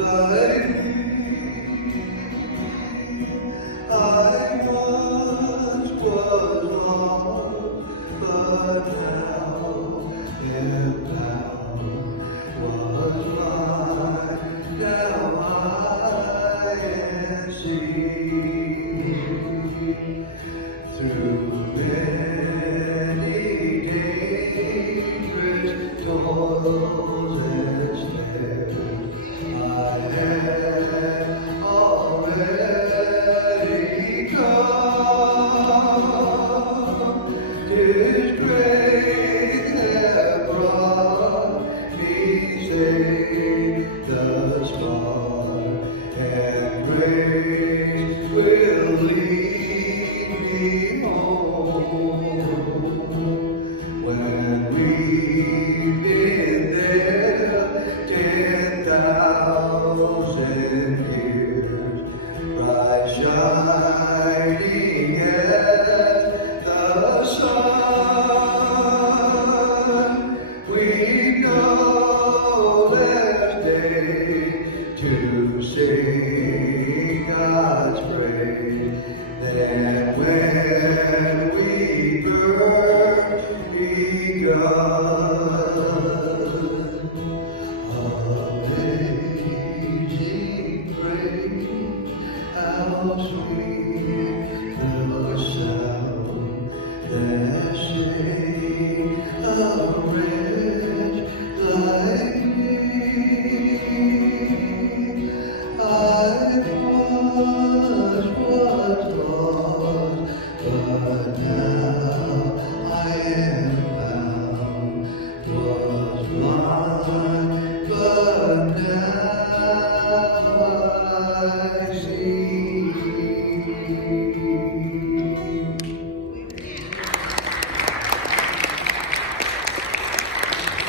like me. I once was lost, but now am found. Was blind, now I can see. Through many dangerous toils and snares, I have already come. His grace has brought me safe thus far, and grace will lead me home. When we've been there 10,000